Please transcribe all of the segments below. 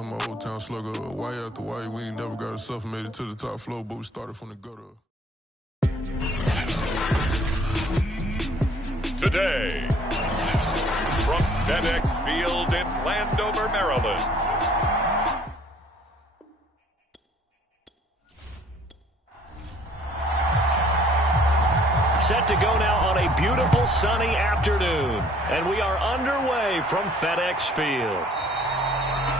to my old town slugger. Why after why, we ain't never got ourselves made it to the top floor, but we started from the gutter. Today, from FedEx Field in Landover, Maryland. Set to go now on a beautiful sunny afternoon. And we are underway from FedEx Field.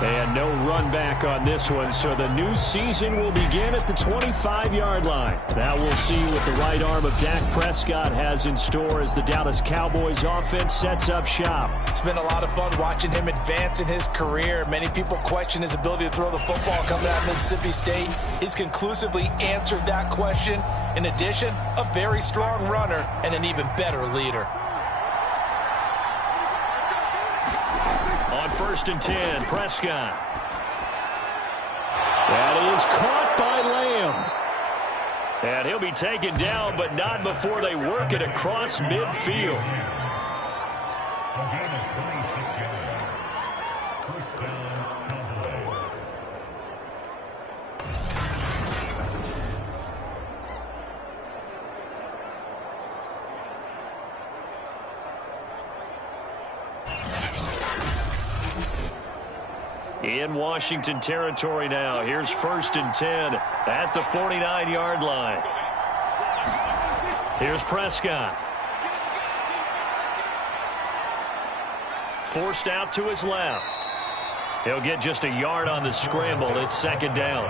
And no run back on this one, so the new season will begin at the 25-yard line. Now we'll see what the right arm of Dak Prescott has in store as the Dallas Cowboys offense sets up shop. It's been a lot of fun watching him advance in his career. Many people question his ability to throw the football coming out of Mississippi State. He's conclusively answered that question. In addition, a very strong runner and an even better leader. On 1st and 10, Prescott. That is caught by Lamb. And he'll be taken down, but not before they work it across midfield. In Washington territory now. Here's 1st and 10 at the 49-yard line. Here's Prescott. Forced out to his left. He'll get just a yard on the scramble. It's 2nd down.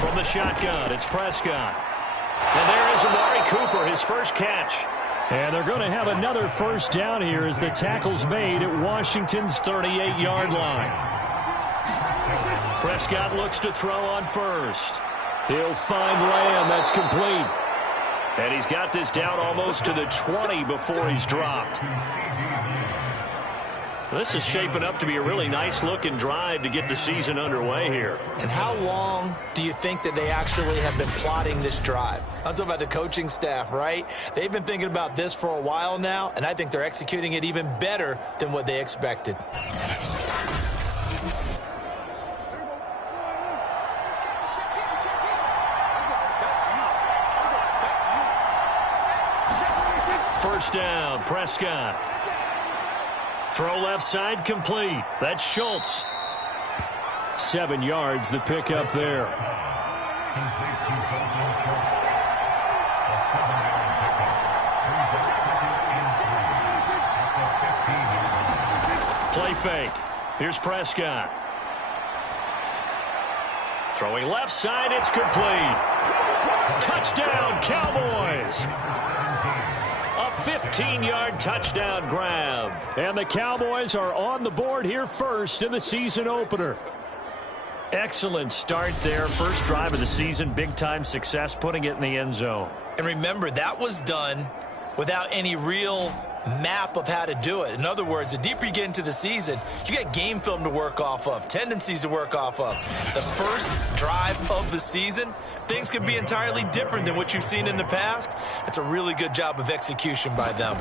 From the shotgun, it's Prescott. And there is Amari Cooper, his first catch. And they're going to have another 1st down here as the tackle's made at Washington's 38-yard line. Prescott looks to throw on 1st. He'll find Lamb. That's complete. And he's got this down almost to the 20 before he's dropped. This is shaping up to be a really nice-looking drive to get the season underway here. And how long do you think that they actually have been plotting this drive? I'm talking about the coaching staff, right? They've been thinking about this for a while now, and I think they're executing it even better than what they expected. First down, Prescott. Throw left side complete. That's Schultz. 7 yards, the pickup there. Play fake. Here's Prescott. Throwing left side, it's complete. Touchdown, Cowboys. 15-yard touchdown grab. And the Cowboys are on the board here first in the season opener. Excellent start there. First drive of the season. Big-time success putting it in the end zone. And remember, that was done without any real map of how to do it. In other words, the deeper you get into the season, you got game film to work off of, tendencies to work off of. The first drive of the season, things could be entirely different than what you've seen in the past. It's a really good job of execution by them.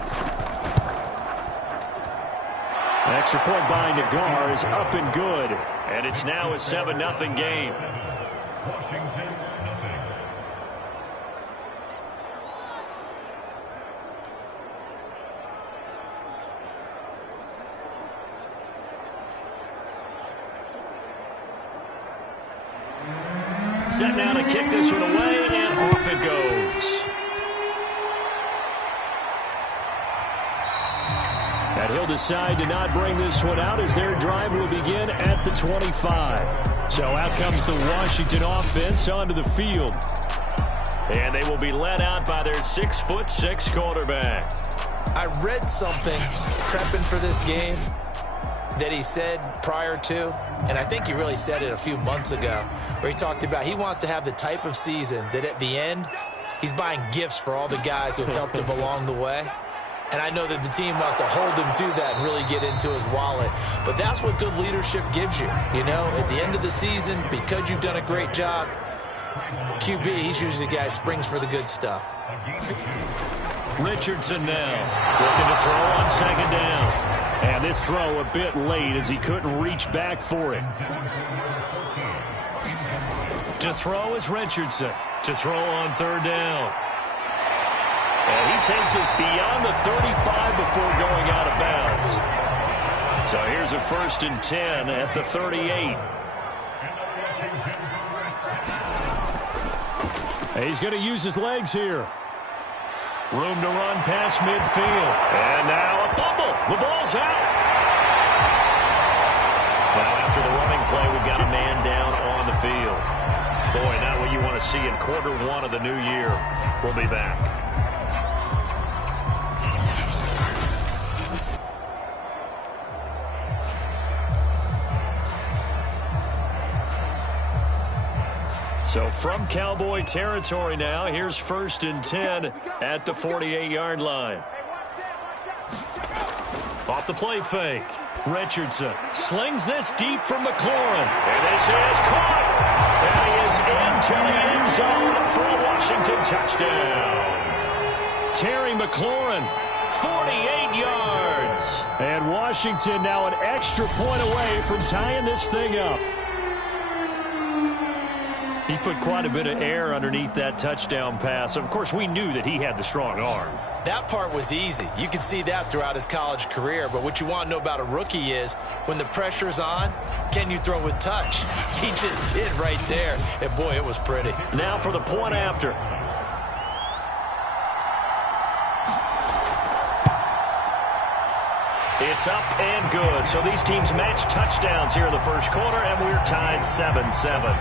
Extra point by Nagar is up and good. And it's now a 7-0 game. Set now to kick this one away, and off it goes. And he'll decide to not bring this one out as their drive will begin at the 25. So out comes the Washington offense onto the field. And they will be led out by their 6'6" quarterback. I read something prepping for this game that he said prior to, and I think he really said it a few months ago, where he talked about he wants to have the type of season that at the end, he's buying gifts for all the guys who have helped him along the way. And I know that the team wants to hold him to that and really get into his wallet. But that's what good leadership gives you. You know, at the end of the season, because you've done a great job, QB, he's usually the guy who springs for the good stuff. Richardson now looking to throw on second down. And this throw a bit late as he couldn't reach back for it. To throw is Richardson. To throw on third down. And he takes us beyond the 35 before going out of bounds. So here's a 1st and 10 at the 38. He's going to use his legs here. Room to run past midfield. And now a fumble. The ball's out. Now after the running play, we've got a man down on the field. Boy, not what you want to see in quarter one of the new year. We'll be back. So from Cowboy territory now, here's 1st and 10 at the 48-yard line. Off the play fake. Richardson slings this deep from McLaurin. And this is caught. And he is into the end zone for a Washington touchdown. Terry McLaurin, 48 yards. And Washington now an extra point away from tying this thing up. He put quite a bit of air underneath that touchdown pass. Of course, we knew that he had the strong arm. That part was easy. You could see that throughout his college career. But what you want to know about a rookie is when the pressure's on, can you throw with touch? He just did right there. And, boy, it was pretty. Now for the point after. It's up and good. So these teams match touchdowns here in the first quarter, and we're tied 7-7.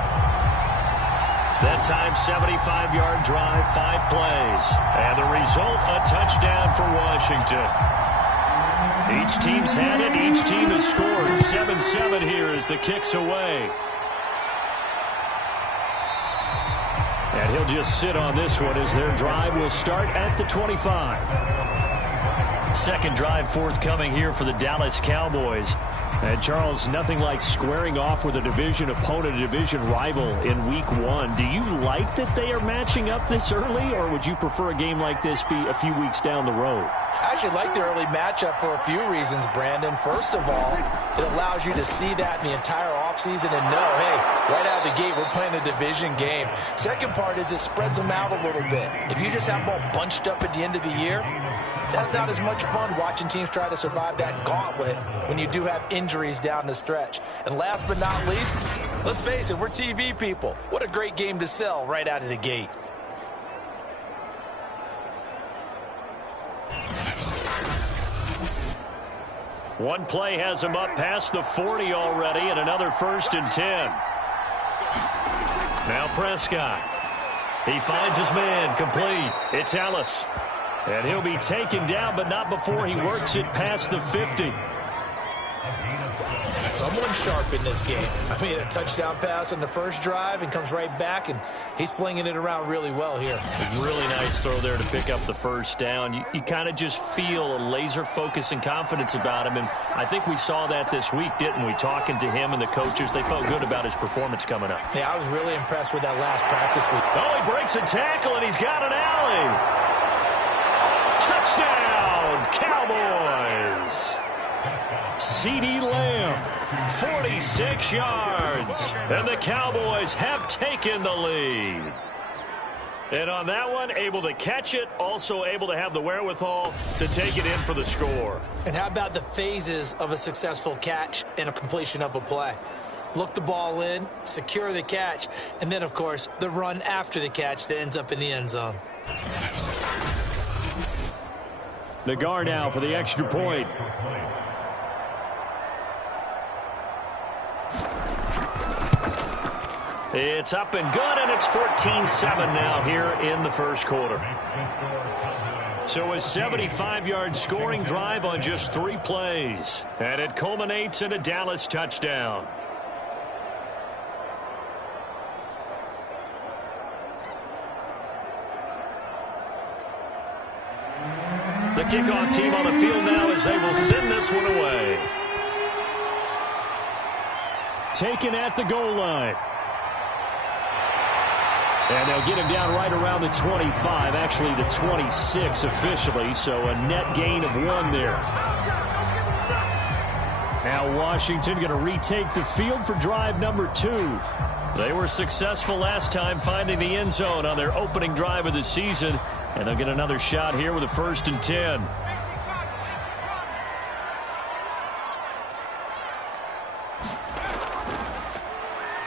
That time, 75-yard drive, 5 plays. And the result, a touchdown for Washington. Each team's had it. Each team has scored. 7-7 here as the kick's away. And he'll just sit on this one as their drive will start at the 25. Second drive forthcoming here for the Dallas Cowboys. And, Charles, nothing like squaring off with a division opponent, a division rival in week one. Do you like that they are matching up this early, or would you prefer a game like this be a few weeks down the road? I actually like the early matchup for a few reasons, Brandon. First of all, it allows you to see that in the entire offseason and know, hey, right out of the gate, we're playing a division game. Second part is it spreads them out a little bit. If you just have them all bunched up at the end of the year, that's not as much fun watching teams try to survive that gauntlet when you do have injuries down the stretch. And last but not least, let's face it, we're TV people. What a great game to sell right out of the gate. One play has him up past the 40 already, and another 1st and 10. Now Prescott. He finds his man, complete. It's Ellis. And he'll be taken down, but not before he works it past the 50. Someone sharp in this game. I mean, a touchdown pass on the first drive and comes right back, and he's flinging it around really well here. Really nice throw there to pick up the first down. You kind of just feel a laser focus and confidence about him, and I think we saw that this week, didn't we? Talking to him and the coaches, they felt good about his performance coming up. Yeah, I was really impressed with that last practice week. Oh, he breaks a tackle, and he's got an alley. Touchdown, Cowboys. CeeDee Lamb, 46 yards. And the Cowboys have taken the lead. And on that one, able to catch it, also able to have the wherewithal to take it in for the score. And how about the phases of a successful catch and a completion of a play? Look the ball in, secure the catch, and then, of course, the run after the catch that ends up in the end zone. The guard now for the extra point. It's up and good, and it's 14-7 now here in the first quarter. So a 75-yard scoring drive on just 3 plays. And it culminates in a Dallas touchdown. The kickoff team on the field now as they will send this one away. Taken at the goal line. And they'll get him down right around the 25, actually the 26 officially, so a net gain of 1 there. Now Washington going to retake the field for drive number 2. They were successful last time finding the end zone on their opening drive of the season, and they'll get another shot here with a 1st and 10.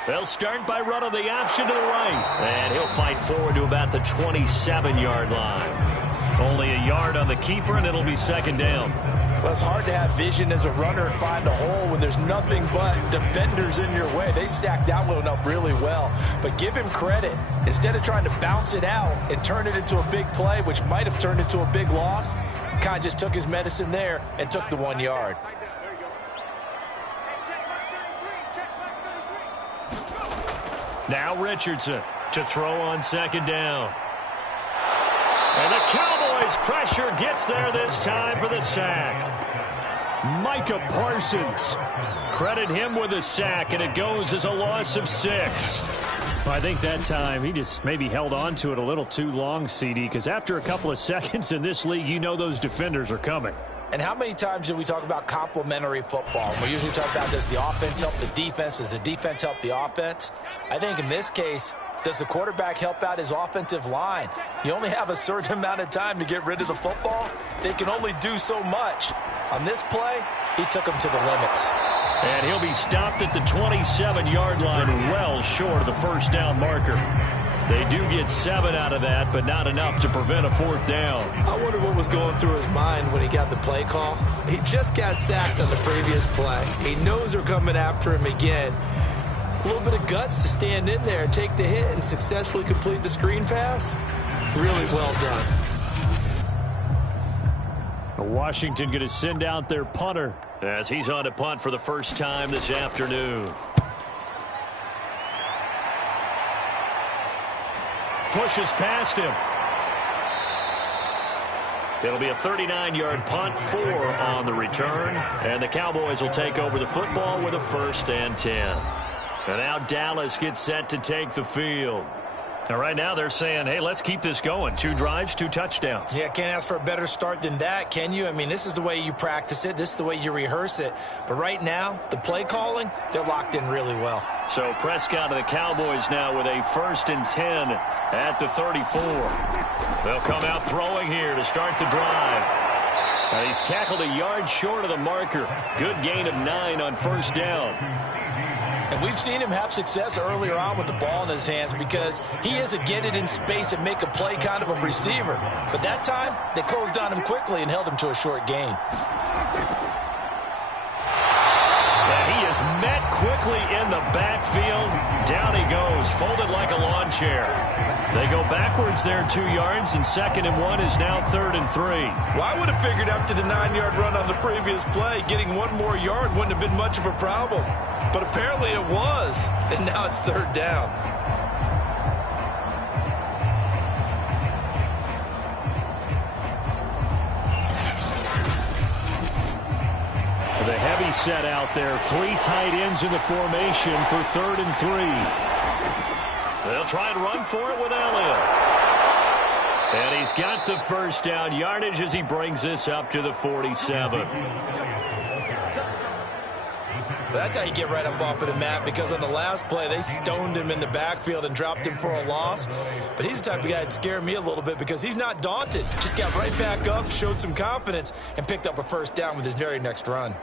They'll start by running the option to the right. And he'll fight forward to about the 27-yard line. Only a yard on the keeper, and it'll be 2nd down. Well, it's hard to have vision as a runner and find a hole when there's nothing but defenders in your way. They stacked that one up really well. But give him credit. Instead of trying to bounce it out and turn it into a big play, which might have turned into a big loss, kind of just took his medicine there and took the 1 yard. Now Richardson to throw on 2nd down. And the Cowboys' pressure gets there this time for the sack. Micah Parsons. Credit him with a sack, and it goes as a loss of 6. I think that time he just maybe held on to it a little too long, CD, because after a couple of seconds in this league, you know those defenders are coming. And how many times do we talk about complementary football? We usually talk about, does the offense help the defense? Does the defense help the offense? I think in this case, does the quarterback help out his offensive line? You only have a certain amount of time to get rid of the football. They can only do so much. On this play, he took them to the limits. And he'll be stopped at the 27-yard line, well short of the 1st down marker. They do get 7 out of that, but not enough to prevent a 4th down. I wonder what was going through his mind when he got the play call. He just got sacked on the previous play. He knows they're coming after him again. A little bit of guts to stand in there and take the hit and successfully complete the screen pass. Really well done. Washington going to send out their punter as he's on to punt for the first time this afternoon. Pushes past him. It'll be a 39-yard punt, 4 on the return, and the Cowboys will take over the football with a 1st and 10. And now Dallas gets set to take the field. Now, right now they're saying, hey, let's keep this going. 2 drives, 2 touchdowns. Yeah, can't ask for a better start than that, can you? I mean, this is the way you practice it. This is the way you rehearse it. But right now, the play calling, they're locked in really well. So Prescott of the Cowboys now with a 1st and 10 at the 34. They'll come out throwing here to start the drive. And he's tackled a yard short of the marker. Good gain of 9 on 1st down. And we've seen him have success earlier on with the ball in his hands because he is a get it in space and make a play kind of a receiver. But that time, they closed on him quickly and held him to a short gain. And he is met quickly in the backfield. Down he goes, folded like a lawn chair. They go backwards there 2 yards, and 2nd and 1 is now 3rd and 3. Well, I would have figured after the 9-yard run on the previous play, getting 1 more yard wouldn't have been much of a problem. But apparently it was, and now it's 3rd down. The heavy set out there. 3 tight ends in the formation for 3rd and 3. They'll try and run for it with Elliott. And he's got the 1st down yardage as he brings this up to the 47. That's how you get right up off of the mat, because on the last play, they stoned him in the backfield and dropped him for a loss. But he's the type of guy that scared me a little bit because he's not daunted. Just got right back up, showed some confidence, and picked up a 1st down with his very next run.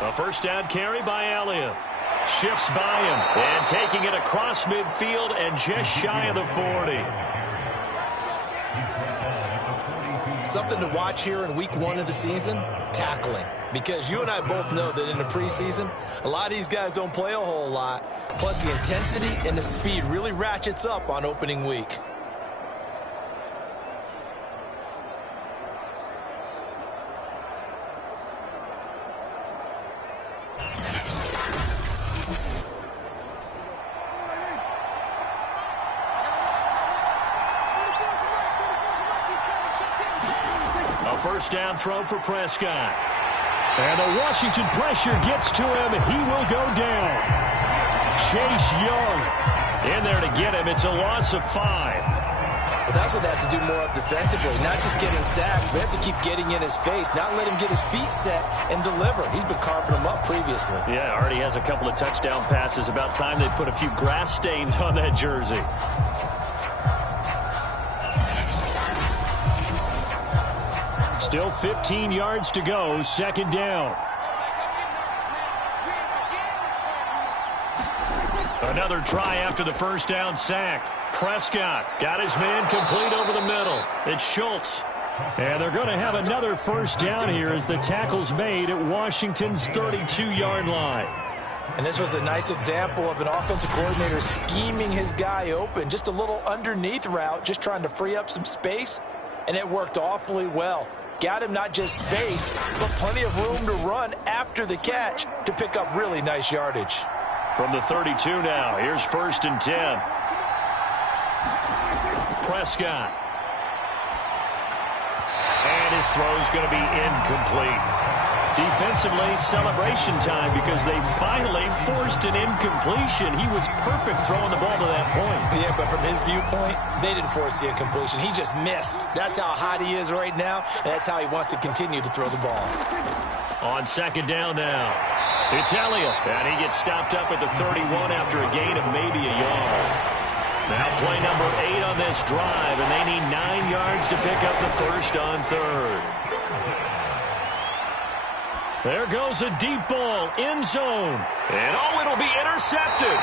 A 1st down carry by Elliott. Shifts by him and taking it across midfield and just shy of the 40. Something to watch here in week 1 of the season, tackling. Because you and I both know that in the preseason, a lot of these guys don't play a whole lot. Plus the intensity and the speed really ratchets up on opening week. A first down throw for Prescott. And the Washington pressure gets to him. He will go down. Chase Young in there to get him. It's a loss of 5. Well, that's what they have to do more of defensively. Not just getting sacks, but have to keep getting in his face. Not let him get his feet set and deliver. He's been carving him up previously. Yeah, already has a couple of touchdown passes. About time they put a few grass stains on that jersey. Still 15 yards to go, second down. Another try after the first down sack. Prescott got his man complete over the middle. It's Schultz. And they're going to have another first down here as the tackle's made at Washington's 32-yard line. And this was a nice example of an offensive coordinator scheming his guy open. Just a little underneath route, just trying to free up some space, and it worked awfully well. Got him not just space, but plenty of room to run after the catch to pick up really nice yardage. From the 32 now, here's 1st and 10. Prescott. And his throw's going to be incomplete. Defensively, celebration time because they finally forced an incompletion. He was perfect throwing the ball to that point. Yeah, but from his viewpoint, they didn't force the incompletion. He just missed. That's how hot he is right now, and that's how he wants to continue to throw the ball. On second down now, it's Elliott. And he gets stopped up at the 31 after a gain of maybe a yard. Now play number 8 on this drive, and they need 9 yards to pick up the first on 3rd. There goes a deep ball, end zone. And oh, it'll be intercepted.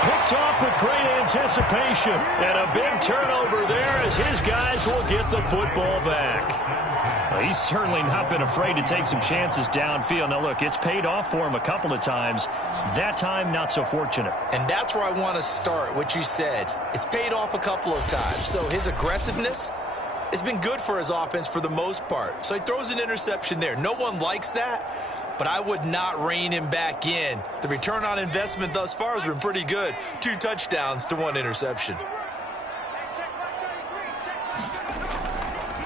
Picked off with great anticipation. And a big turnover there as his guys will get the football back. Well, he's certainly not been afraid to take some chances downfield. Now, look, it's paid off for him a couple of times. That time, not so fortunate. And that's where I want to start, what you said. It's paid off a couple of times. So his aggressiveness, it's been good for his offense for the most part. So he throws an interception there. No one likes that, but I would not rein him back in. The return on investment thus far has been pretty good. 2 touchdowns to 1 interception.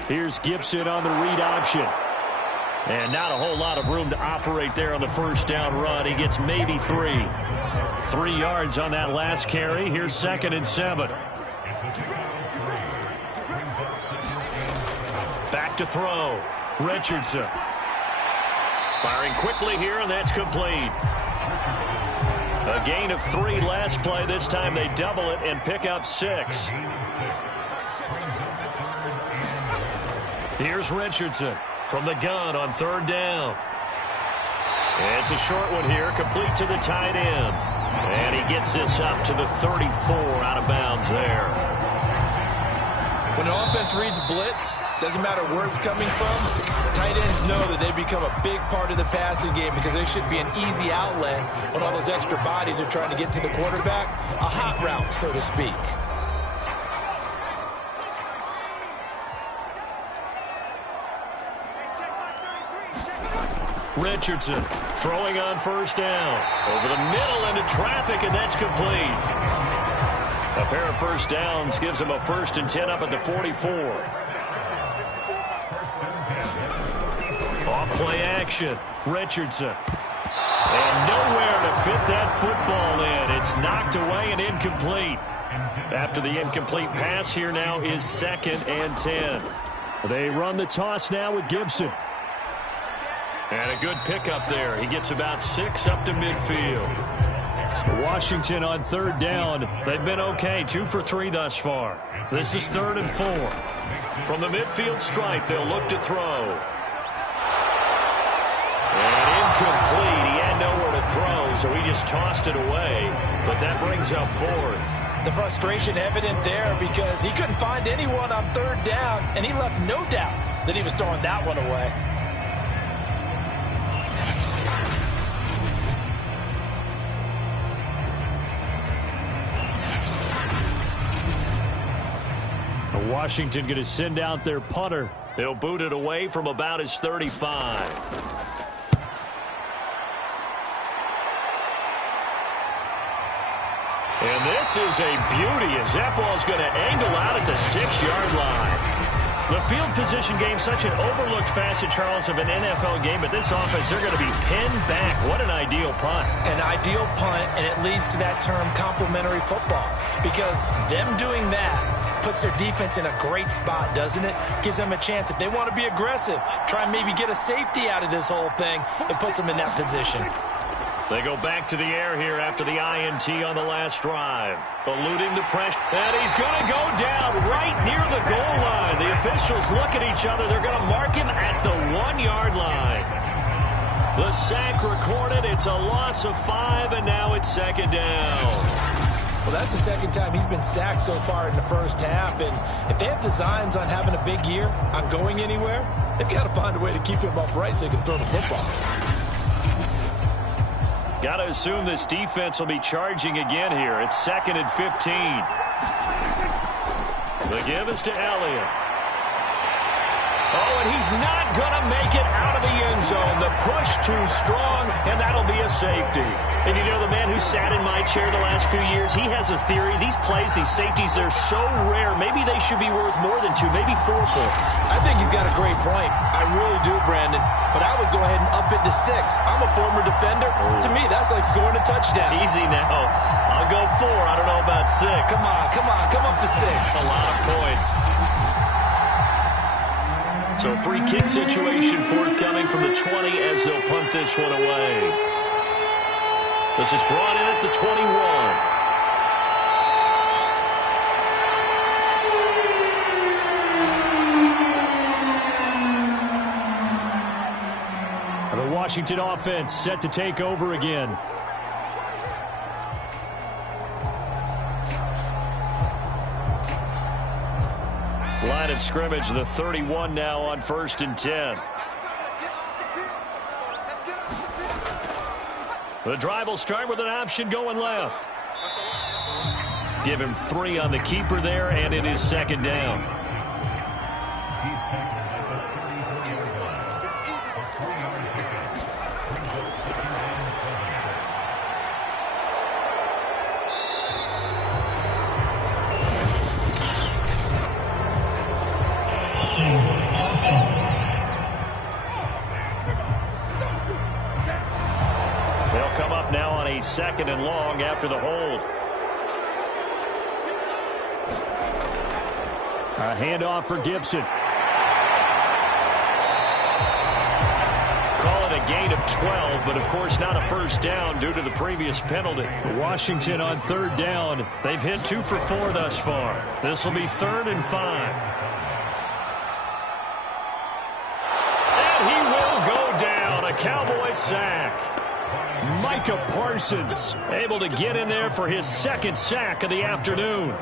Here's Gibson on the read option. And not a whole lot of room to operate there on the first down run. He gets maybe 3. 3 yards on that last carry. Here's 2nd and 7. Back to throw. Richardson. Firing quickly here, and that's complete. A gain of 3 last play. This time they double it and pick up 6. Here's Richardson from the gun on 3rd down. It's a short one here, complete to the tight end. And he gets this up to the 34, out of bounds there. When an offense reads blitz, doesn't matter where it's coming from, tight ends know that they become a big part of the passing game because there should be an easy outlet when all those extra bodies are trying to get to the quarterback. A hot route, so to speak. Richardson throwing on 1st down. Over the middle into traffic, and that's complete. A pair of 1st downs gives him a 1st and 10 up at the 44. Off play action. Richardson. And nowhere to fit that football in. It's knocked away and incomplete. After the incomplete pass, here now is 2nd and 10. They run the toss now with Gibson. And a good pickup there. He gets about 6 up to midfield. Washington on 3rd down. They've been okay. 2 for 3 thus far. This is 3rd and 4. From the midfield stripe, they'll look to throw. And incomplete. He had nowhere to throw, so he just tossed it away. But that brings up 4th. The frustration evident there because he couldn't find anyone on 3rd down, and he left no doubt that he was throwing that one away. Washington going to send out their punter. They'll boot it away from about his 35. And this is a beauty as that ball's going to angle out at the 6-yard line. The field position game, such an overlooked facet, Charles, of an NFL game, but this offense, they're going to be pinned back. What an ideal punt. An ideal punt, and it leads to that term complementary football, because them doing that puts their defense in a great spot, doesn't it? Gives them a chance. If they want to be aggressive, try and maybe get a safety out of this whole thing, it puts them in that position. They go back to the air here after the INT on the last drive. Eluding the pressure. And he's going to go down right near the goal line. The officials look at each other. They're going to mark him at the 1-yard line. The sack recorded. It's a loss of 5, and now it's second down. Well, that's the second time he's been sacked so far in the first half. And if they have designs on having a big year, on going anywhere, they've got to find a way to keep him upright so he can throw the football. Got to assume this defense will be charging again here. It's 2nd and 15. The give is to Elliott. Oh, and he's not going to make it out of the end zone. The push too strong, and that'll be a safety. And you know, the man who sat in my chair the last few years, he has a theory. These plays, these safeties, they're so rare. Maybe they should be worth more than 2, maybe 4 points. I think he's got a great point. I really do, Brandon. But I would go ahead and up it to 6. I'm a former defender. To me, that's like scoring a touchdown. Easy now. I'll go 4. I don't know about 6. Come on. Come up to 6. A lot of points. So free kick situation forthcoming from the 20 as they'll punt this one away. This is brought in at the 21. The Washington offense set to take over again. Line of scrimmage, the 31 now on 1st and 10. The drive will start with an option going left. Give him 3 on the keeper there, and it is second down. They'll come up now on a 2nd and long after the hold. A handoff for Gibson. Call it a gain of 12, but of course not a first down due to the previous penalty. Washington on 3rd down. They've hit 2 for 4 thus far. This will be 3rd and 5. And he will go down. A Cowboy sack. Micah Parsons able to get in there for his 2nd sack of the afternoon.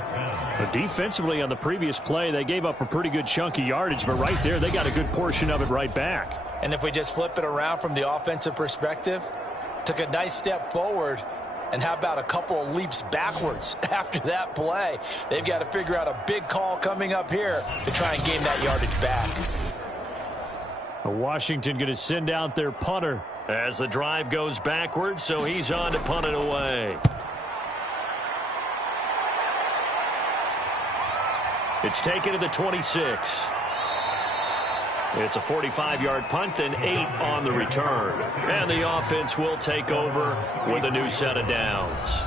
But defensively on the previous play, they gave up a pretty good chunk of yardage, but right there, they got a good portion of it right back. And if we just flip it around from the offensive perspective, took a nice step forward, and how about a couple of leaps backwards after that play? They've got to figure out a big call coming up here to try and gain that yardage back. Washington going to send out their punter as the drive goes backwards, so he's on to punt it away. It's taken to the 26. It's a 45-yard punt, then 8 on the return. And the offense will take over with a new set of downs.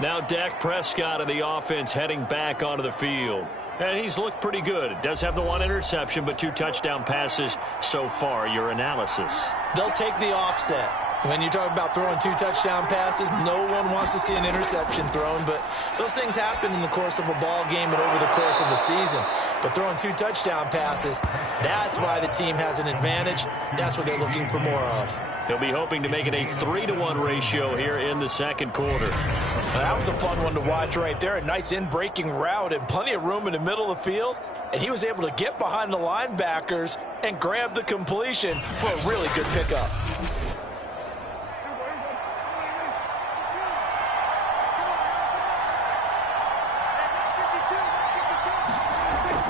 Now Dak Prescott and the offense heading back onto the field. And he's looked pretty good. Does have the 1 interception, but 2 touchdown passes so far. Your analysis? They'll take the offset. When you're talking about throwing 2 touchdown passes, no one wants to see an interception thrown, but those things happen in the course of a ball game and over the course of the season. But throwing 2 touchdown passes, that's why the team has an advantage. That's what they're looking for more of. He'll be hoping to make it a 3-to-1 ratio here in the second quarter. That was a fun one to watch right there. A nice in-breaking route and plenty of room in the middle of the field. And he was able to get behind the linebackers and grab the completion for a really good pickup.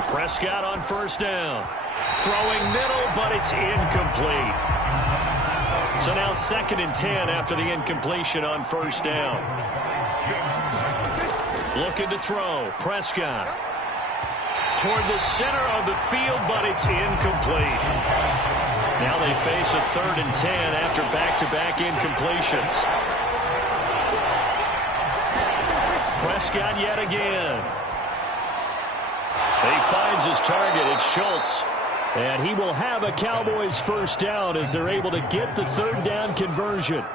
Prescott on 1st down. Throwing middle, but it's incomplete. So now 2nd and 10 after the incompletion on 1st down. Looking to throw. Prescott. toward the center of the field, but it's incomplete. Now they face a 3rd and 10 after back-to-back incompletions. Prescott yet again. He finds his target. It's Schultz. And he will have a Cowboys first down as they're able to get the 3rd down conversion.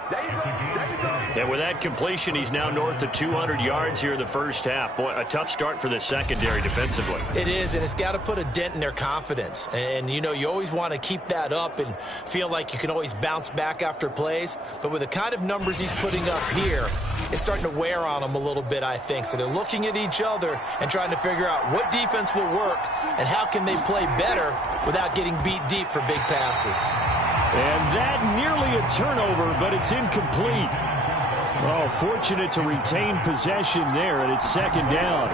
And with that completion, he's now north of 200 yards here in the first half. Boy, a tough start for the secondary defensively. It is, and it's got to put a dent in their confidence. And, you know, you always want to keep that up and feel like you can always bounce back after plays. But with the kind of numbers he's putting up here, it's starting to wear on them a little bit, I think. So they're looking at each other and trying to figure out what defense will work and how can they play better without getting beat deep for big passes. And that nearly a turnover, but it's incomplete. Oh, fortunate to retain possession there, and it's 2nd down.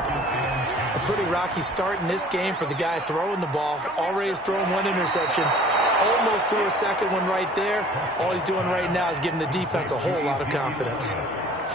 A pretty rocky start in this game for the guy throwing the ball. Already has thrown 1 interception. Almost threw a 2nd one right there. All he's doing right now is giving the defense a whole lot of confidence.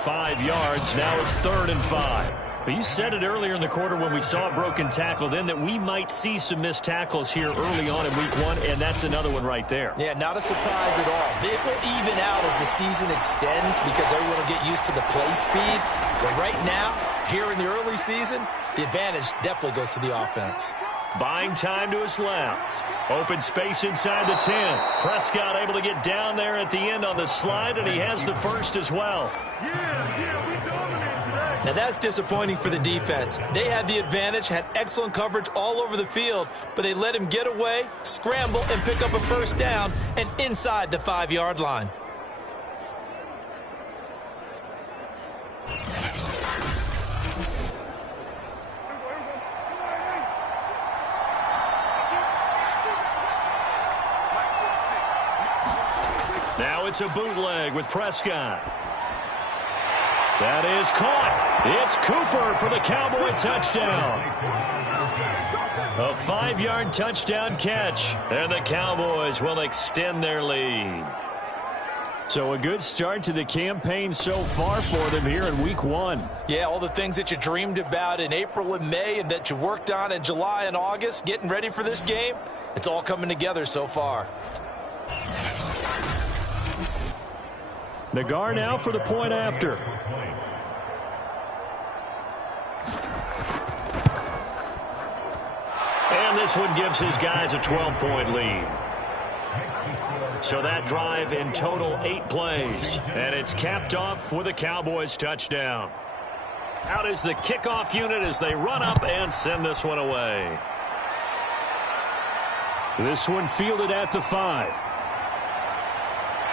5 yards. Now it's 3rd and 5. But you said it earlier in the quarter when we saw a broken tackle then that we might see some missed tackles here early on in week 1, and that's another one right there. Yeah, not a surprise at all. It will even out as the season extends because everyone will get used to the play speed. But right now, here in the early season, the advantage definitely goes to the offense. Buying time to his left. Open space inside the 10. Prescott able to get down there at the end on the slide, and he has the first as well. Now that's disappointing for the defense. They had the advantage, had excellent coverage all over the field, but they let him get away, scramble, and pick up a first down, and inside the 5-yard line. Now it's a bootleg with Prescott. That is caught. It's Cooper for the Cowboy touchdown. A 5-yard touchdown catch, and the Cowboys will extend their lead. So a good start to the campaign so far for them here in week 1. Yeah, all the things that you dreamed about in April and May and that you worked on in July and August, getting ready for this game, it's all coming together so far. Nagar now for the point after. And this one gives his guys a 12-point lead. So that drive in total 8 plays. And it's capped off with a Cowboys touchdown. Out is the kickoff unit as they run up and send this one away. This one fielded at the 5.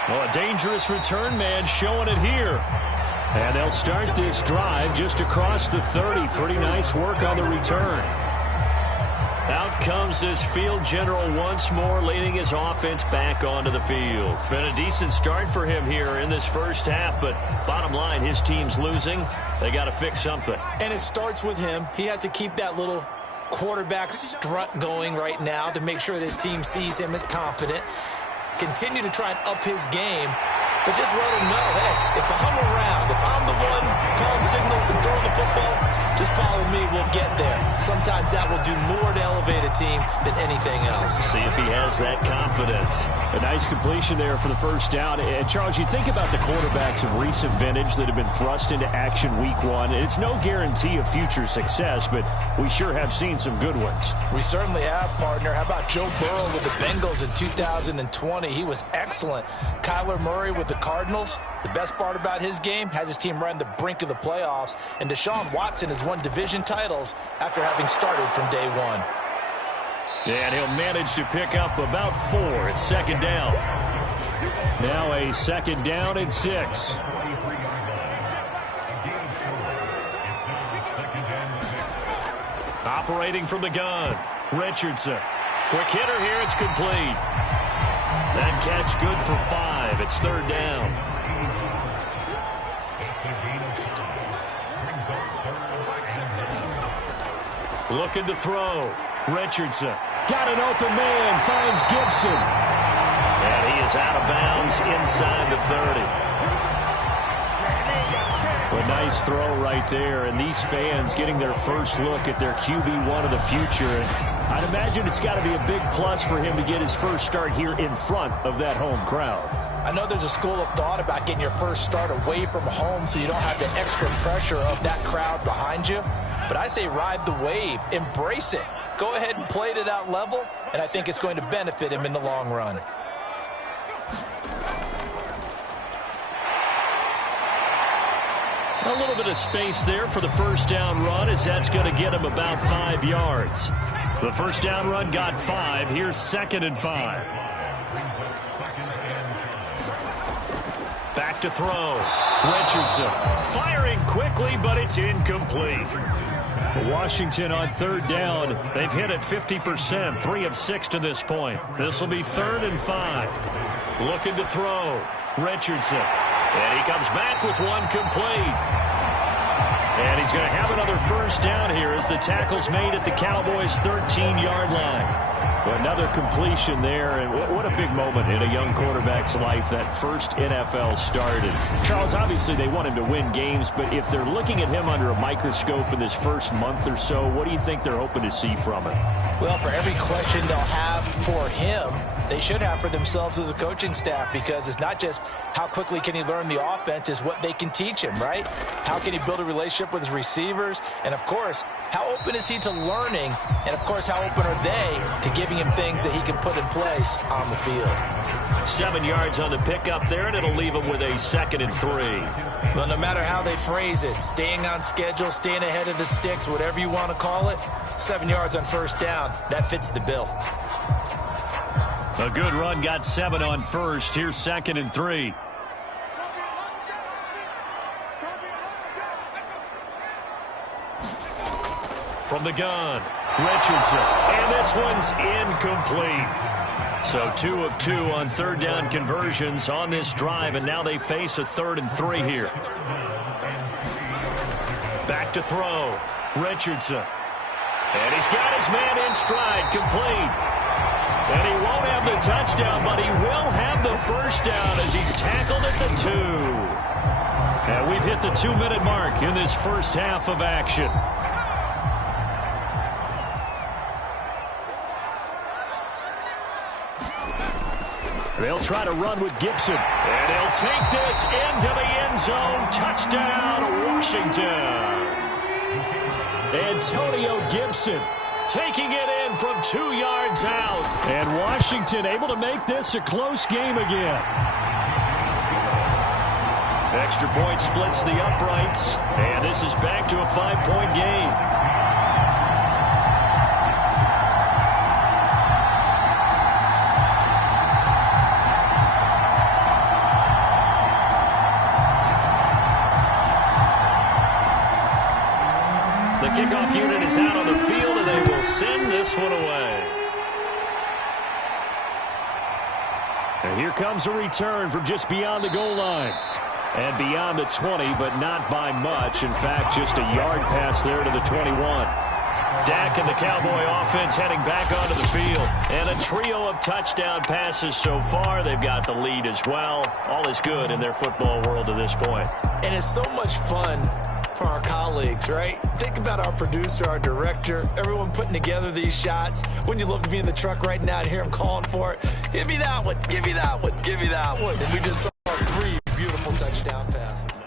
Well, a dangerous return man showing it here. And they'll start this drive just across the 30. Pretty nice work on the return. Out comes this field general once more, leading his offense back onto the field. Been a decent start for him here in this first half, but bottom line, his team's losing. They got to fix something. And it starts with him. He has to keep that little quarterback strut going right now to make sure that his team sees him as confident. Continue to try and up his game, but just let him know, hey, if I'm around, if I'm the one calling signals and throwing the football, just follow me, we'll get there. Sometimes that will do more to elevate a team than anything else. See if he has that confidence. A nice completion there for the first down. And Charles, you think about the quarterbacks of recent vintage that have been thrust into action week 1. It's no guarantee of future success, but we sure have seen some good ones. We certainly have, partner. How about Joe Burrow with the Bengals in 2020? He was excellent. Kyler Murray with the Cardinals. The best part about his game, has his team right on the brink of the playoffs. And Deshaun Watson has won division titles after having started from day 1. And he'll manage to pick up about 4. It's 2nd down. Now a 2nd down and 6. Operating from the gun, Richardson. Quick hitter here, it's complete. That catch good for 5. It's 3rd down. Looking to throw. Richardson. Got an open man. Finds Gibson. And he is out of bounds inside the 30. A nice throw right there, and these fans getting their first look at their QB1 of the future. And I'd imagine it's got to be a big plus for him to get his first start here in front of that home crowd. I know there's a school of thought about getting your first start away from home so you don't have the extra pressure of that crowd behind you. But I say ride the wave, embrace it. Go ahead and play to that level, and I think it's going to benefit him in the long run. A little bit of space there for the first down run, as that's going to get him about 5 yards. The first down run got 5. Here's 2nd and 5. Back to throw. Richardson firing quickly, but it's incomplete. Washington on 3rd down. They've hit it 50%, 3 of 6 to this point. This will be 3rd and 5. Looking to throw. Richardson. And he comes back with one complete. And he's going to have another first down here as the tackle's made at the Cowboys' 13-yard line. Another completion there, and what a big moment in a young quarterback's life, that first NFL start. And Charles, obviously they want him to win games, but if they're looking at him under a microscope in this first month or so, what do you think they're hoping to see from him? Well, for every question they'll have for him, they should have for themselves as a coaching staff, because it's not just how quickly can he learn the offense, it's what they can teach him, right? How can he build a relationship with his receivers? And, of course, how open is he to learning? And, of course, how open are they to giving him things that he can put in place on the field? 7 yards on the pickup there, and it'll leave him with a 2nd and 3. Well, no matter how they phrase it, staying on schedule, staying ahead of the sticks, whatever you want to call it, 7 yards on first down, that fits the bill. A good run, got 7 on first. Here's 2nd and 3. From the gun, Richardson. And this one's incomplete. So 2 of 2 on 3rd down conversions on this drive, and now they face a 3rd and 3 here. Back to throw, Richardson. And he's got his man in stride, complete. And he won't have the touchdown, but he will have the first down as he's tackled at the 2. And we've hit the 2-minute mark in this first half of action. They'll try to run with Gibson. And he'll take this into the end zone. Touchdown, Washington. Antonio Gibson taking it in from 2 yards out. And Washington able to make this a close game again. Extra point splits the uprights. And this is back to a 5-point game. The kickoff unit is out on the field, and they will send this one away. And here comes a return from just beyond the goal line. And beyond the 20, but not by much. In fact, just a yard pass there to the 21. Dak and the Cowboy offense heading back onto the field. And a trio of touchdown passes so far. They've got the lead as well. All is good in their football world at this point. And it's so much fun for our colleagues, right? Think about our producer, our director, everyone putting together these shots. Wouldn't you love to be in the truck right now and hear him calling for it? Give me that one, give me that one, give me that one. And we just saw 3 beautiful touchdown passes.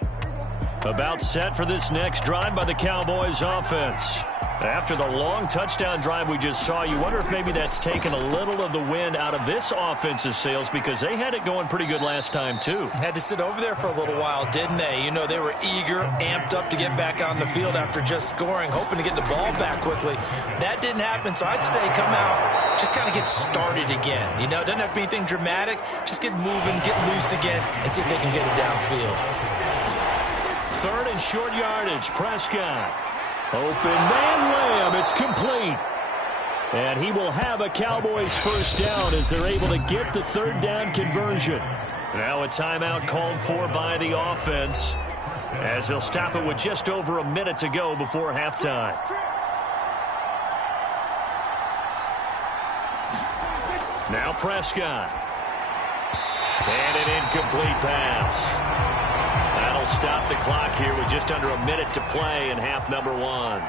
About set for this next drive by the Cowboys offense. After the long touchdown drive we just saw, you wonder if maybe that's taken a little of the wind out of this offense's sails, because they had it going pretty good last time too. Had to sit over there for a little while, didn't they? You know, they were eager, amped up to get back on the field after just scoring, hoping to get the ball back quickly. That didn't happen, so I'd say come out, just kind of get started again. You know, it doesn't have to be anything dramatic. Just get moving, get loose again, and see if they can get it downfield. 3rd and short yardage, Prescott. Open man lamb, it's complete. And he will have a Cowboys first down as they're able to get the 3rd down conversion. Now a timeout called for by the offense, as they'll stop it with just over a minute to go before halftime. Now Prescott. And an incomplete pass. That'll stop the clock here with just under a minute to play in half number one.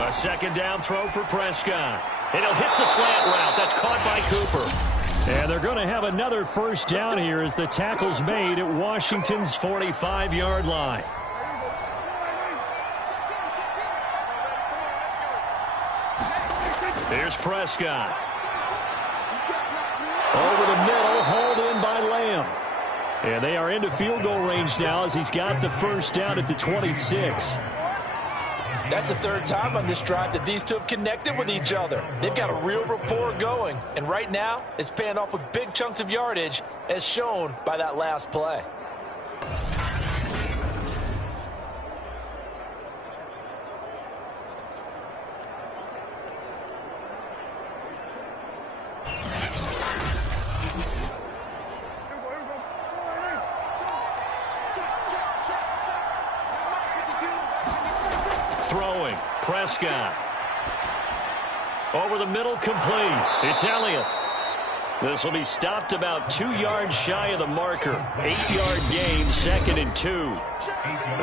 A second down throw for Prescott. And he'll hit the slant route. That's caught by Cooper. And they're going to have another first down here as the tackle's made at Washington's 45-yard line. Here's Prescott. Over the middle, hauled in by Lamb. And they are into field goal range now as he's got the first down at the 26. That's the third time on this drive that these two have connected with each other. They've got a real rapport going. And right now, it's paying off with big chunks of yardage as shown by that last play. Throwing, Prescott. Over the middle, complete. It's Elliott. This will be stopped about 2 yards shy of the marker. 8-yard gain, 2nd and 2.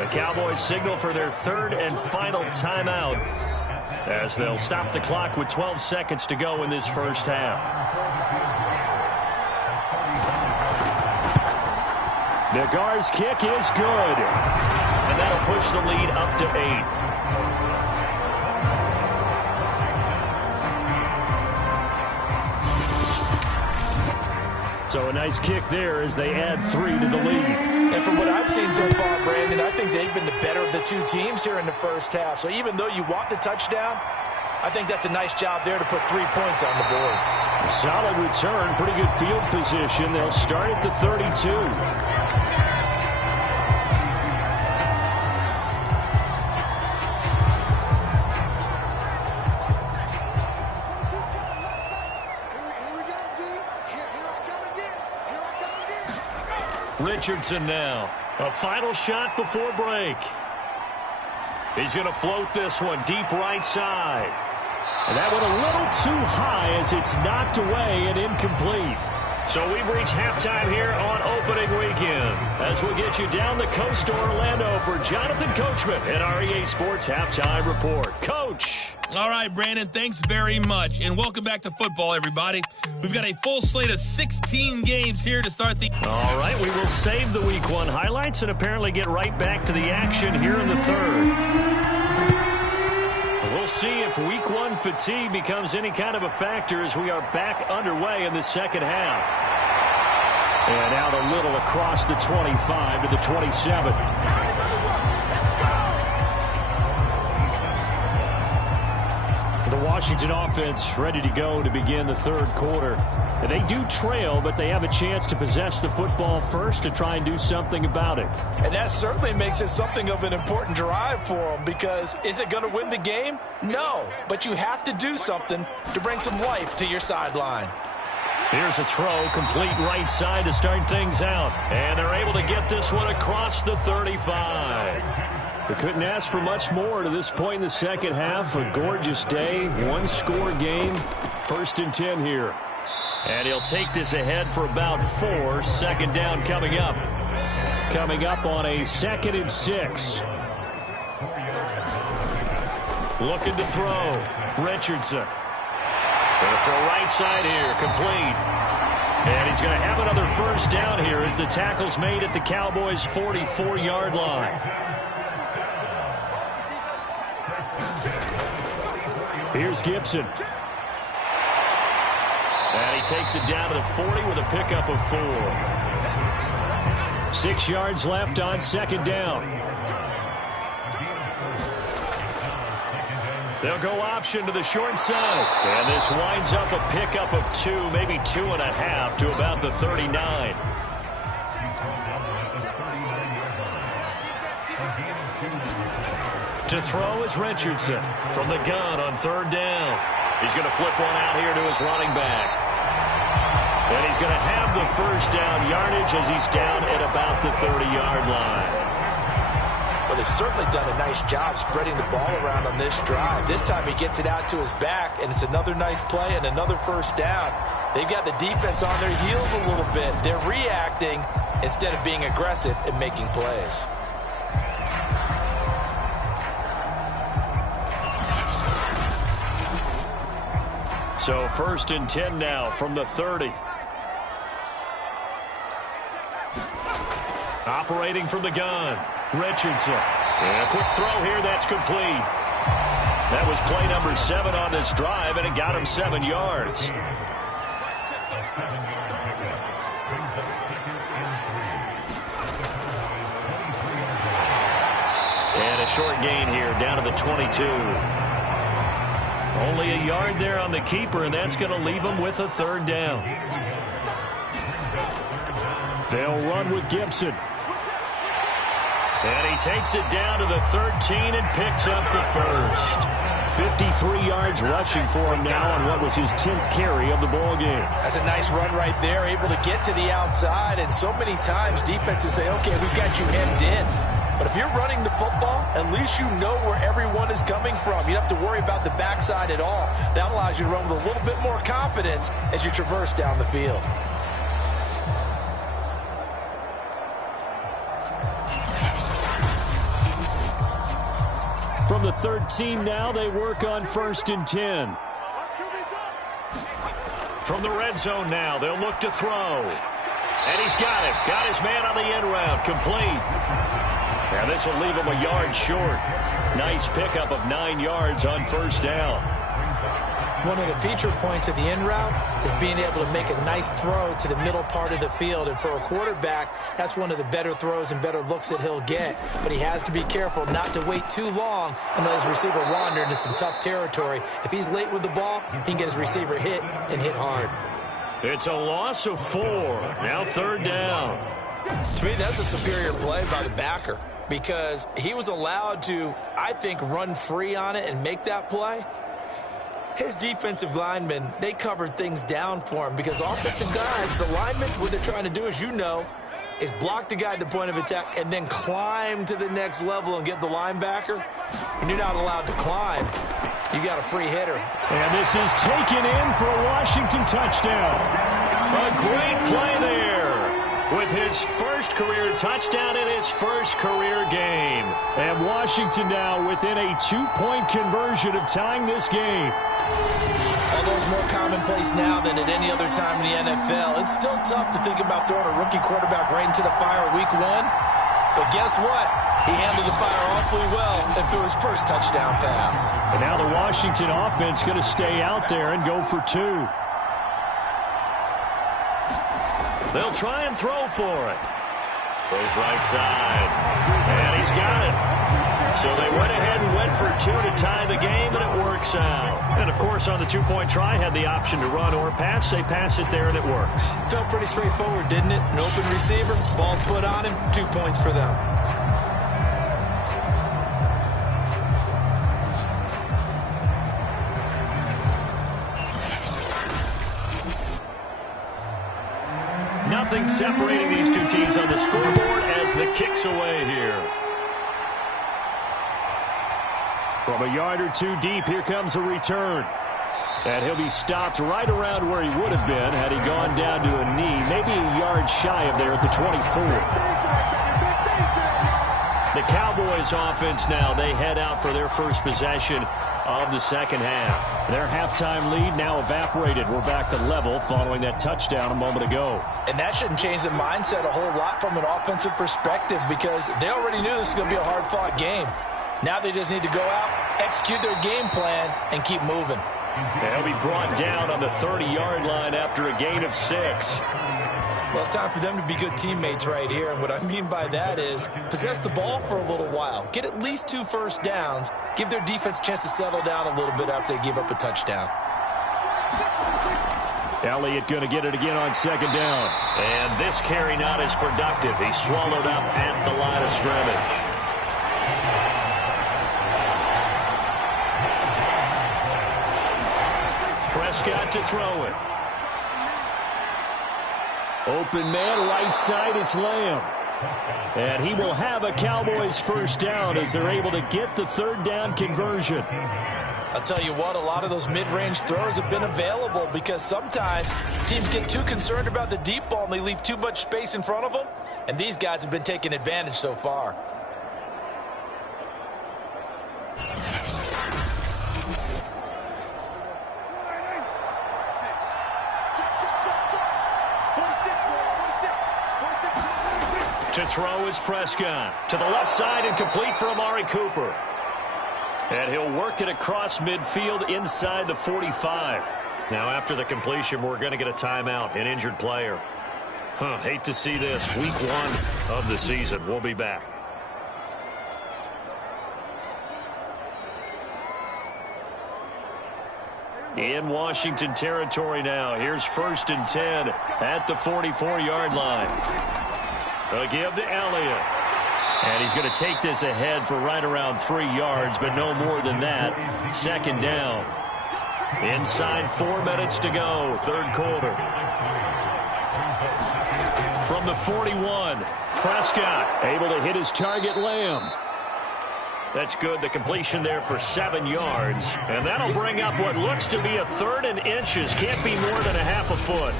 The Cowboys signal for their third and final timeout as they'll stop the clock with 12 seconds to go in this first half. Nagar's kick is good. And that'll push the lead up to 8. So a nice kick there as they add 3 to the lead. And from what I've seen so far, Brandon, I think they've been the better of the two teams here in the first half. So even though you want the touchdown, I think that's a nice job there to put 3 points on the board. A solid return, pretty good field position. They'll start at the 32. Richardson now. A final shot before break. He's going to float this one deep right side. And that one a little too high as it's knocked away and incomplete. So we've reached halftime here on opening weekend. As we'll get you down the coast to Orlando for Jonathan Coachman at our EA Sports Halftime Report. Coach. All right, Brandon, thanks very much. And welcome back to football, everybody. We've got a full slate of 16 games here to start the... All right, we will save the Week 1 highlights and apparently get right back to the action here in the third. We'll see if Week 1 fatigue becomes any kind of a factor as we are back underway in the second half. And out a little across the 25 to the 27. The Washington offense ready to go to begin the third quarter. And they do trail, but they have a chance to possess the football first to try and do something about it. And that certainly makes it something of an important drive for them, because is it going to win the game? No, but you have to do something to bring some life to your sideline. Here's a throw, complete right side to start things out. And they're able to get this one across the 35. They couldn't ask for much more to this point in the second half. A gorgeous day, one-score game, 1st and 10 here. And he'll take this ahead for about 4. Second down coming up. Coming up on a 2nd and 6. Looking to throw. Richardson. Going to throw right side here, complete. And he's going to have another first down here as the tackle's made at the Cowboys' 44-yard line. Here's Gibson. And he takes it down to the 40 with a pickup of 4. 6 yards left on second down. They'll go option to the short side. And this winds up a pickup of 2, maybe 2.5 to about the 39. To throw is Richardson from the gun on third down. He's going to flip one out here to his running back. And he's going to have the first down yardage as he's down at about the 30-yard line. Well, they've certainly done a nice job spreading the ball around on this drive. This time he gets it out to his back, and it's another nice play and another first down. They've got the defense on their heels a little bit. They're reacting instead of being aggressive and making plays. So 1st and 10 now from the 30. Operating from the gun, Richardson. And a quick throw here, that's complete. That was play number 7 on this drive, and it got him 7 yards. And a short gain here, down to the 22. Only a yard there on the keeper, and that's going to leave him with a 3rd down. They'll run with Gibson. And he takes it down to the 13 and picks up the 1st. 53 yards rushing for him now on what was his 10th carry of the ball game. That's a nice run right there, able to get to the outside. And so many times defenses say, okay, we've got you hemmed in. But if you're running the football, at least you know where everyone is coming from. You don't have to worry about the backside at all. That allows you to run with a little bit more confidence as you traverse down the field. From the 13 now, they work on 1st and 10. From the red zone now, they'll look to throw. And he's got it. Got his man on the end route. Complete. Now this will leave him a yard short. Nice pickup of 9 yards on 1st down. One of the feature points of the in route is being able to make a nice throw to the middle part of the field. And for a quarterback, that's one of the better throws and better looks that he'll get. But he has to be careful not to wait too long and let his receiver wander into some tough territory. If he's late with the ball, he can get his receiver hit and hit hard. It's a loss of 4. Now 3rd down. To me, that's a superior play by the backer because he was allowed to, I think, run free on it and make that play. His defensive linemen, they covered things down for him because offensive guys, the linemen, what they're trying to do, as you know, is block the guy at the point of attack and then climb to the next level and get the linebacker. And you're not allowed to climb. You got a free hitter. And this is taken in for a Washington touchdown. A great play there with his first career touchdown in his first career game. And Washington now within a 2-point conversion of tying this game. Although it's more commonplace now than at any other time in the NFL, it's still tough to think about throwing a rookie quarterback right into the fire week 1. But guess what? He handled the fire awfully well and threw his first touchdown pass. And now the Washington offense going to stay out there and go for 2. They'll try and throw for it. Goes right side. And he's got it. So they went ahead and went for 2 to tie the game, and it works out. And, of course, on the 2-point try, had the option to run or pass. They pass it there, and it works. Felt pretty straightforward, didn't it? An open receiver, ball's put on him, 2 points for them. Nothing separating these two teams on the scoreboard as the kick's away here. From a yard or 2 deep, here comes a return. And he'll be stopped right around where he would have been had he gone down to a knee, maybe a yard shy of there at the 24. The Cowboys offense now, they head out for their first possession of the second half. Their halftime lead now evaporated. We're back to level following that touchdown a moment ago. And that shouldn't change the mindset a whole lot from an offensive perspective because they already knew this was going to be a hard-fought game. Now they just need to go out, execute their game plan, and keep moving. They'll be brought down on the 30-yard line after a gain of 6. Well, it's time for them to be good teammates right here. And what I mean by that is possess the ball for a little while. Get at least 2 first downs. Give their defense a chance to settle down a little bit after they give up a touchdown. Elliott going to get it again on second down. And this carry not as productive. He's swallowed up at the line of scrimmage. Prescott to throw it. Open man, right side, it's Lamb. And he will have a Cowboys first down as they're able to get the 3rd down conversion. I'll tell you what, a lot of those mid-range throws have been available because sometimes teams get too concerned about the deep ball and they leave too much space in front of them. And these guys have been taking advantage so far. To throw is Prescott. To the left side and complete for Amari Cooper. And he'll work it across midfield inside the 45. Now after the completion, we're going to get a timeout, an injured player. Hate to see this. Week 1 of the season. We'll be back. In Washington territory now. Here's 1st and 10 at the 44-yard line. A give to Elliott. And he's going to take this ahead for right around 3 yards, but no more than that. 2nd down. Inside 4 minutes to go, 3rd quarter. From the 41, Prescott able to hit his target, Lamb. That's good. The completion there for 7 yards. And that'll bring up what looks to be a 3rd and inches. Can't be more than a half a foot.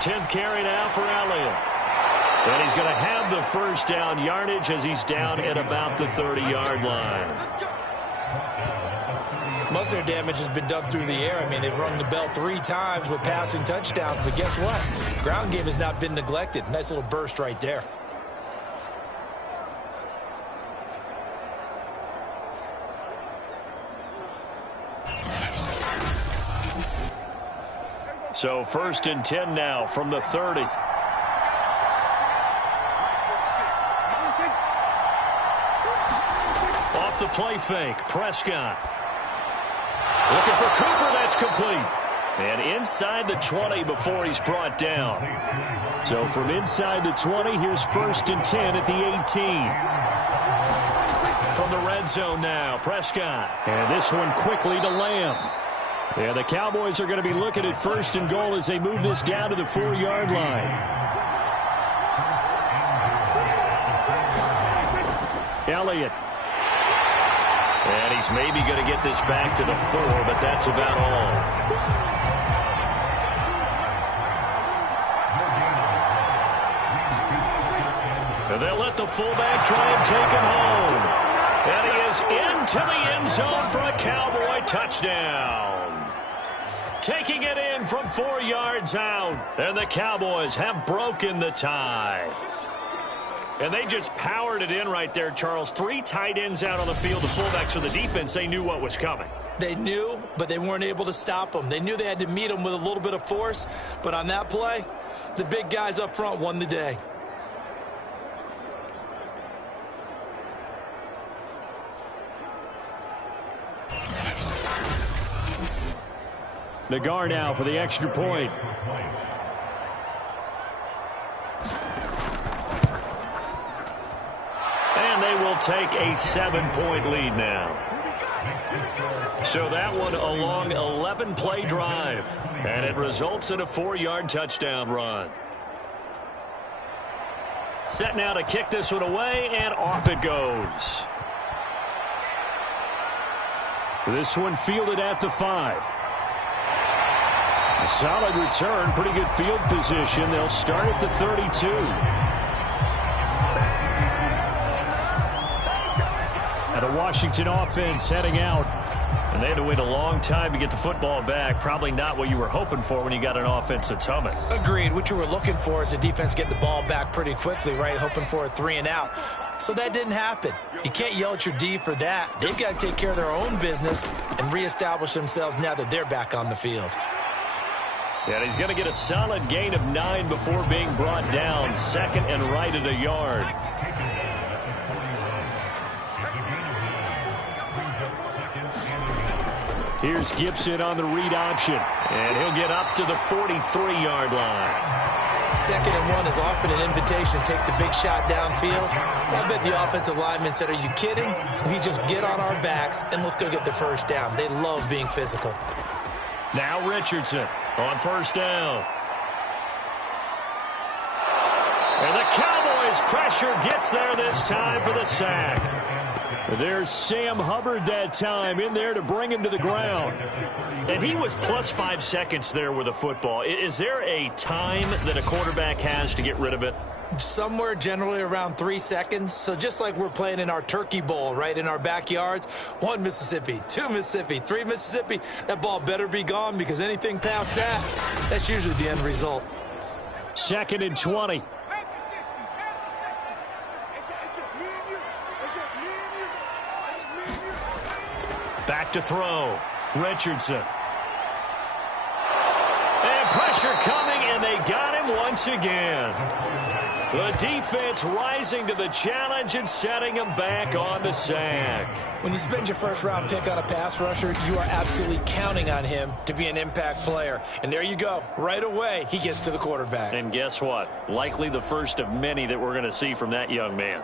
10th carry now for Elliott. And he's going to have the 1st down yardage as he's down at about the 30-yard line. Most of their damage has been done through the air. I mean, they've rung the bell 3 times with passing touchdowns. But guess what? Ground game has not been neglected. Nice little burst right there. So 1st and 10 now from the 30. Off the play fake, Prescott. Looking for Cooper, that's complete. And inside the 20 before he's brought down. So from inside the 20, here's 1st and 10 at the 18. From the red zone now, Prescott. And this one quickly to Lamb. Yeah, the Cowboys are going to be looking at 1st and goal as they move this down to the 4-yard line. Elliott. And he's maybe going to get this back to the 4, but that's about all. And they'll let the fullback try and take him home. And he is into the end zone for a Cowboy touchdown. Taking it in from 4 yards out. And the Cowboys have broken the tie. And they just powered it in right there, Charles. 3 tight ends out on the field, the fullbacks for the defense. They knew what was coming. They knew, but they weren't able to stop them. They knew they had to meet them with a little bit of force. But on that play, the big guys up front won the day. Nagar now for the extra point. And they will take a 7-point lead now. So that one a long 11-play drive. And it results in a 4-yard touchdown run. Set now to kick this one away, and off it goes. This one fielded at the 5. A solid return, pretty good field position. They'll start at the 32. And the Washington offense heading out. And they had to wait a long time to get the football back. Probably not what you were hoping for when you got an offense that's humming. Agreed. What you were looking for is the defense getting the ball back pretty quickly, right? Hoping for a 3 and out. So that didn't happen. You can't yell at your D for that. They've got to take care of their own business and reestablish themselves now that they're back on the field. And he's going to get a solid gain of 9 before being brought down. 2nd and right at a yard. Here's Gibson on the read option. And he'll get up to the 43-yard line. 2nd and 1 is often an invitation to take the big shot downfield. I bet the offensive lineman said, are you kidding? We just get on our backs and let's go get the first down. They love being physical. Now Richardson on 1st down. And the Cowboys' pressure gets there this time for the sack. There's Sam Hubbard that time in there to bring him to the ground. And he was plus 5 seconds there with a football. Is there a time that a quarterback has to get rid of it? Somewhere generally around 3 seconds. So just like we're playing in our turkey bowl, right, in our backyards, 1 Mississippi, 2 Mississippi, 3 Mississippi, that ball better be gone because anything past that, that's usually the end result. 2nd and 20. Back to throw. Richardson. And pressure coming, and they got him once again. The defense rising to the challenge and setting him back on the sack. When you spend your first-round pick on a pass rusher, you are absolutely counting on him to be an impact player. And there you go. Right away, he gets to the quarterback. And guess what? Likely the first of many that we're going to see from that young man.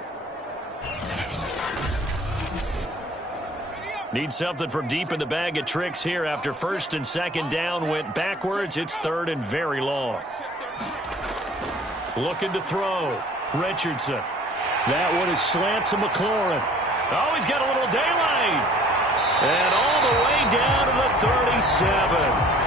Need something from deep in the bag of tricks here after 1st and 2nd down went backwards. It's 3rd and very long. Looking to throw. Richardson. That one is slant to McLaurin. Oh, he's got a little daylight. And all the way down to the 37.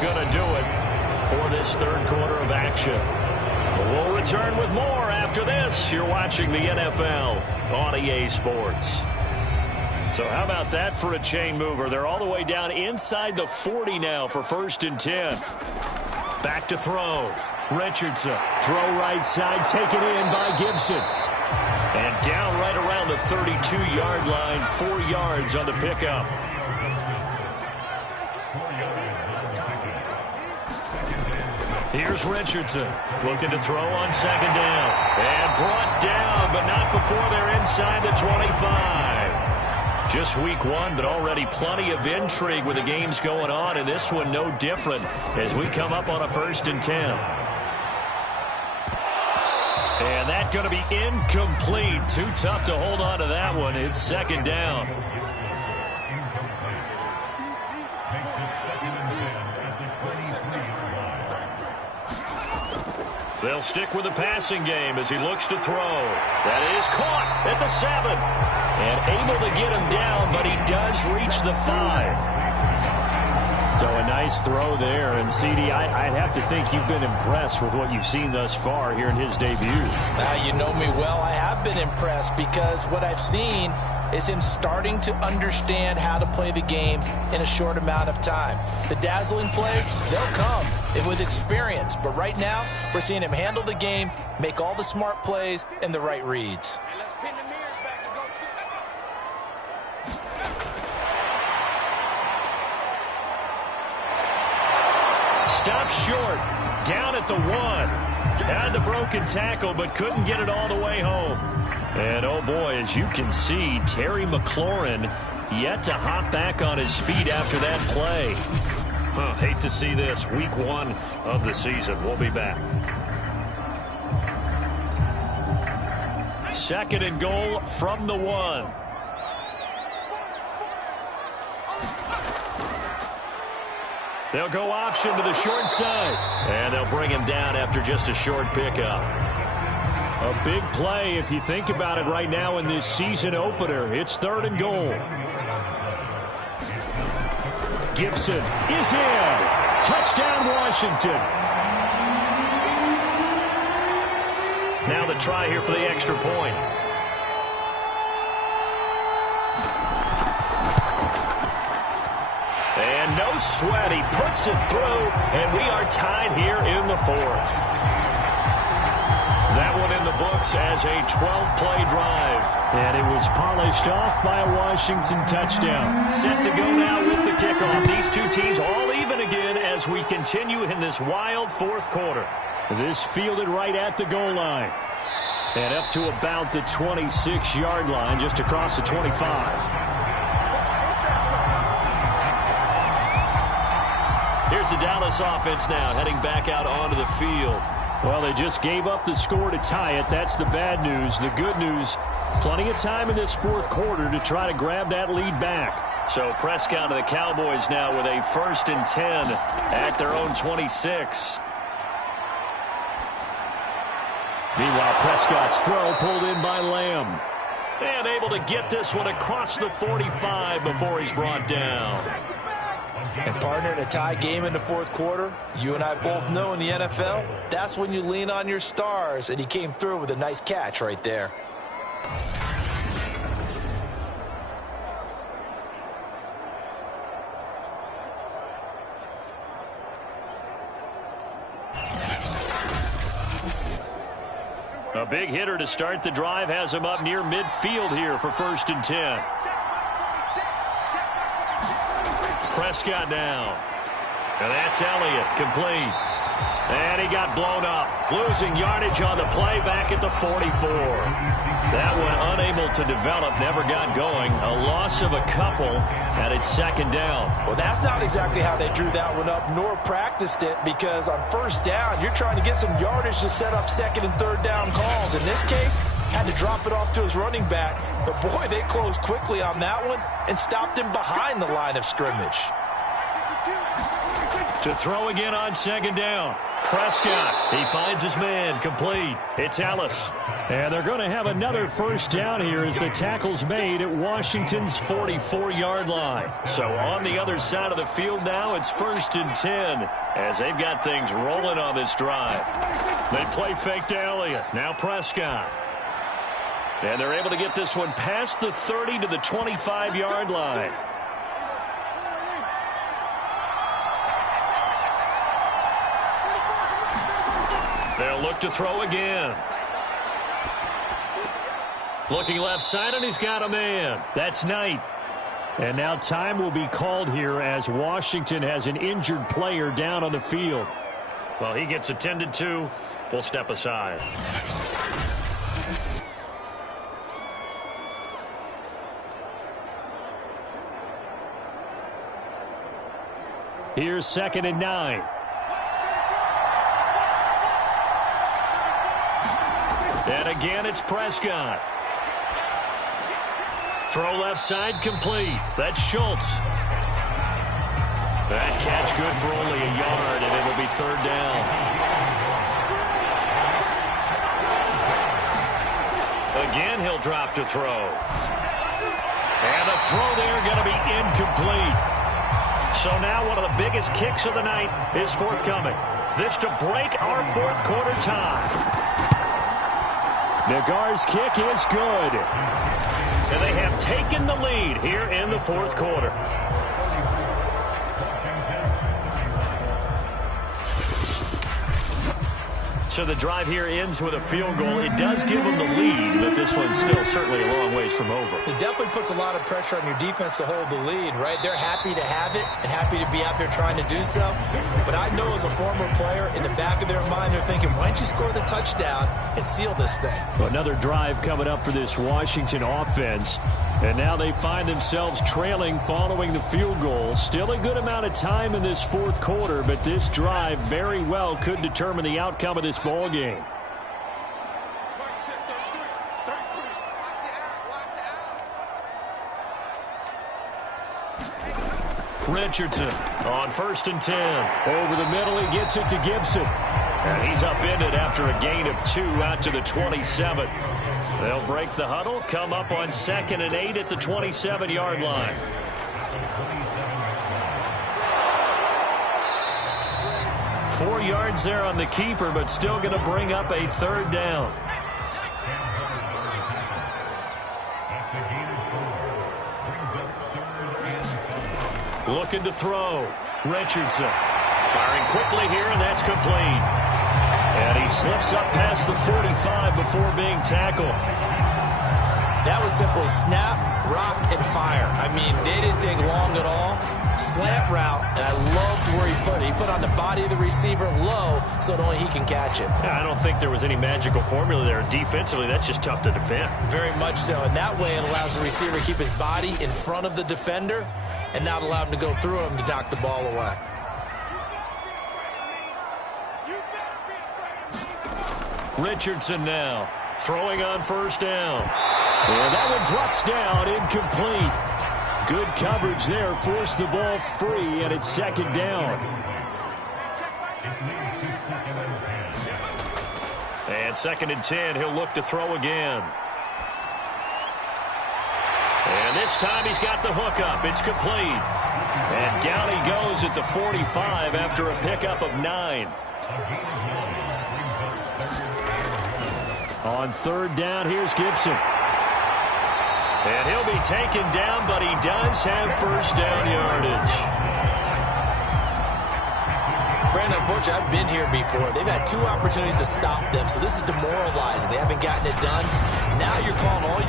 Going to do it for this 3rd quarter of action. We'll return with more after this. You're watching the NFL on EA Sports. So how about that for a chain mover? They're all the way down inside the 40 now for 1st and 10. Back to throw. Richardson. Throw right side, taken in by Gibson. And down right around the 32-yard line, 4 yards on the pickup. Here's Richardson looking to throw on 2nd down. And brought down, but not before they're inside the 25. Just week 1, but already plenty of intrigue with the games going on, and this one no different as we come up on a 1st and 10. And that's going to be incomplete. Too tough to hold on to that one. It's 2nd down. They'll stick with the passing game as he looks to throw. That is caught at the 7. And able to get him down, but he does reach the 5. So a nice throw there. And, CD, I'd have to think you've been impressed with what you've seen thus far here in his debut. You know me well. I have been impressed because what I've seen is him starting to understand how to play the game in a short amount of time. The dazzling plays, they'll come with experience. But right now, we're seeing him handle the game, make all the smart plays, and the right reads. Stopped short, down at the 1. Had the broken tackle, but couldn't get it all the way home. And, oh, boy, as you can see, Terry McLaurin yet to hop back on his feet after that play. Hate to see this. Week 1 of the season. We'll be back. 2nd and goal from the 1. They'll go option to the short side. And they'll bring him down after just a short pickup. A big play if you think about it right now in this season opener. It's 3rd and goal. Gibson is in. Touchdown, Washington. Now the try here for the extra point. And no sweat. He puts it through, and we are tied here in the 4th. That one in the books. books as a 12-play drive. And it was polished off by a Washington touchdown. Set to go now with the kickoff. These two teams all even again as we continue in this wild fourth quarter. This fielded right at the goal line. And up to about the 26-yard line, just across the 25. Here's the Dallas offense now, heading back out onto the field. Well, they just gave up the score to tie it. That's the bad news. The good news, plenty of time in this fourth quarter to try to grab that lead back. So Prescott and the Cowboys now with a 1st and 10 at their own 26. Meanwhile, Prescott's throw pulled in by Lamb. And able to get this one across the 45 before he's brought down. And partner, in a tie game in the fourth quarter, you and I both know in the NFL, that's when you lean on your stars. And he came through with a nice catch right there. A big hitter to start the drive has him up near midfield here for 1st and 10. Prescott now. And that's Elliott, complete. And he got blown up. Losing yardage on the play back at the 44. That one unable to develop, never got going. A loss of a couple, and it's 2nd down. Well, that's not exactly how they drew that one up, nor practiced it, because on 1st down, you're trying to get some yardage to set up 2nd and 3rd down calls. In this case, had to drop it off to his running back. But, boy, they closed quickly on that one and stopped him behind the line of scrimmage. To throw again on 2nd down. Prescott, he finds his man, complete. It's Ellis. And they're going to have another 1st down here as the tackle's made at Washington's 44-yard line. So on the other side of the field now, it's 1st and 10 as they've got things rolling on this drive. They play fake to Elliott. Now Prescott. And they're able to get this one past the 30 to the 25-yard line. They'll look to throw again. Looking left side, and he's got a man. That's Knight. And now time will be called here as Washington has an injured player down on the field. Well, he gets attended to. We'll step aside. Here's 2nd and 9. And again, it's Prescott. Throw left side, complete. That's Schultz. That catch good for only a yard, and it'll be 3rd down. Again, he'll drop to throw. And the throw there going to be incomplete. So now one of the biggest kicks of the night is forthcoming. This to break our fourth quarter tie. Nagar's kick is good. And they have taken the lead here in the fourth quarter. So the drive here ends with a field goal. It does give them the lead, but this one's still certainly a long ways from over. It definitely puts a lot of pressure on your defense to hold the lead, right? They're happy to have it and happy to be out there trying to do so. But I know as a former player, in the back of their mind, they're thinking, why don't you score the touchdown and seal this thing? Well, another drive coming up for this Washington offense. And now they find themselves trailing following the field goal. Still a good amount of time in this fourth quarter, but this drive very well could determine the outcome of this ball game. Richardson on 1st and 10. Over the middle, he gets it to Gibson. And he's upended after a gain of 2 out to the 27. They'll break the huddle, come up on 2nd and 8 at the 27-yard line. Four yards there on the keeper, but still going to bring up a 3rd down. Looking to throw. Richardson firing quickly here, and that's complete. And he slips up past the 45 before being tackled. That was simply snap, rock, and fire. I mean, they didn't take long at all. Slant route, and I loved where he put it. He put on the body of the receiver low so that only he can catch it. Yeah, I don't think there was any magical formula there. Defensively, that's just tough to defend. Very much so. And that way it allows the receiver to keep his body in front of the defender and not allow him to go through him to knock the ball away. Richardson now throwing on first down. And that one drops down, incomplete. Good coverage there, forced the ball free, and it's second down. And 2nd and 10, he'll look to throw again. And this time he's got the hook up. It's complete. And down he goes at the 45 after a pickup of 9. On 3rd down, here's Gibson. And he'll be taken down, but he does have first down yardage. Brandon, unfortunately, I've been here before. They've had 2 opportunities to stop them, so this is demoralizing. They haven't gotten it done. Now you're calling all your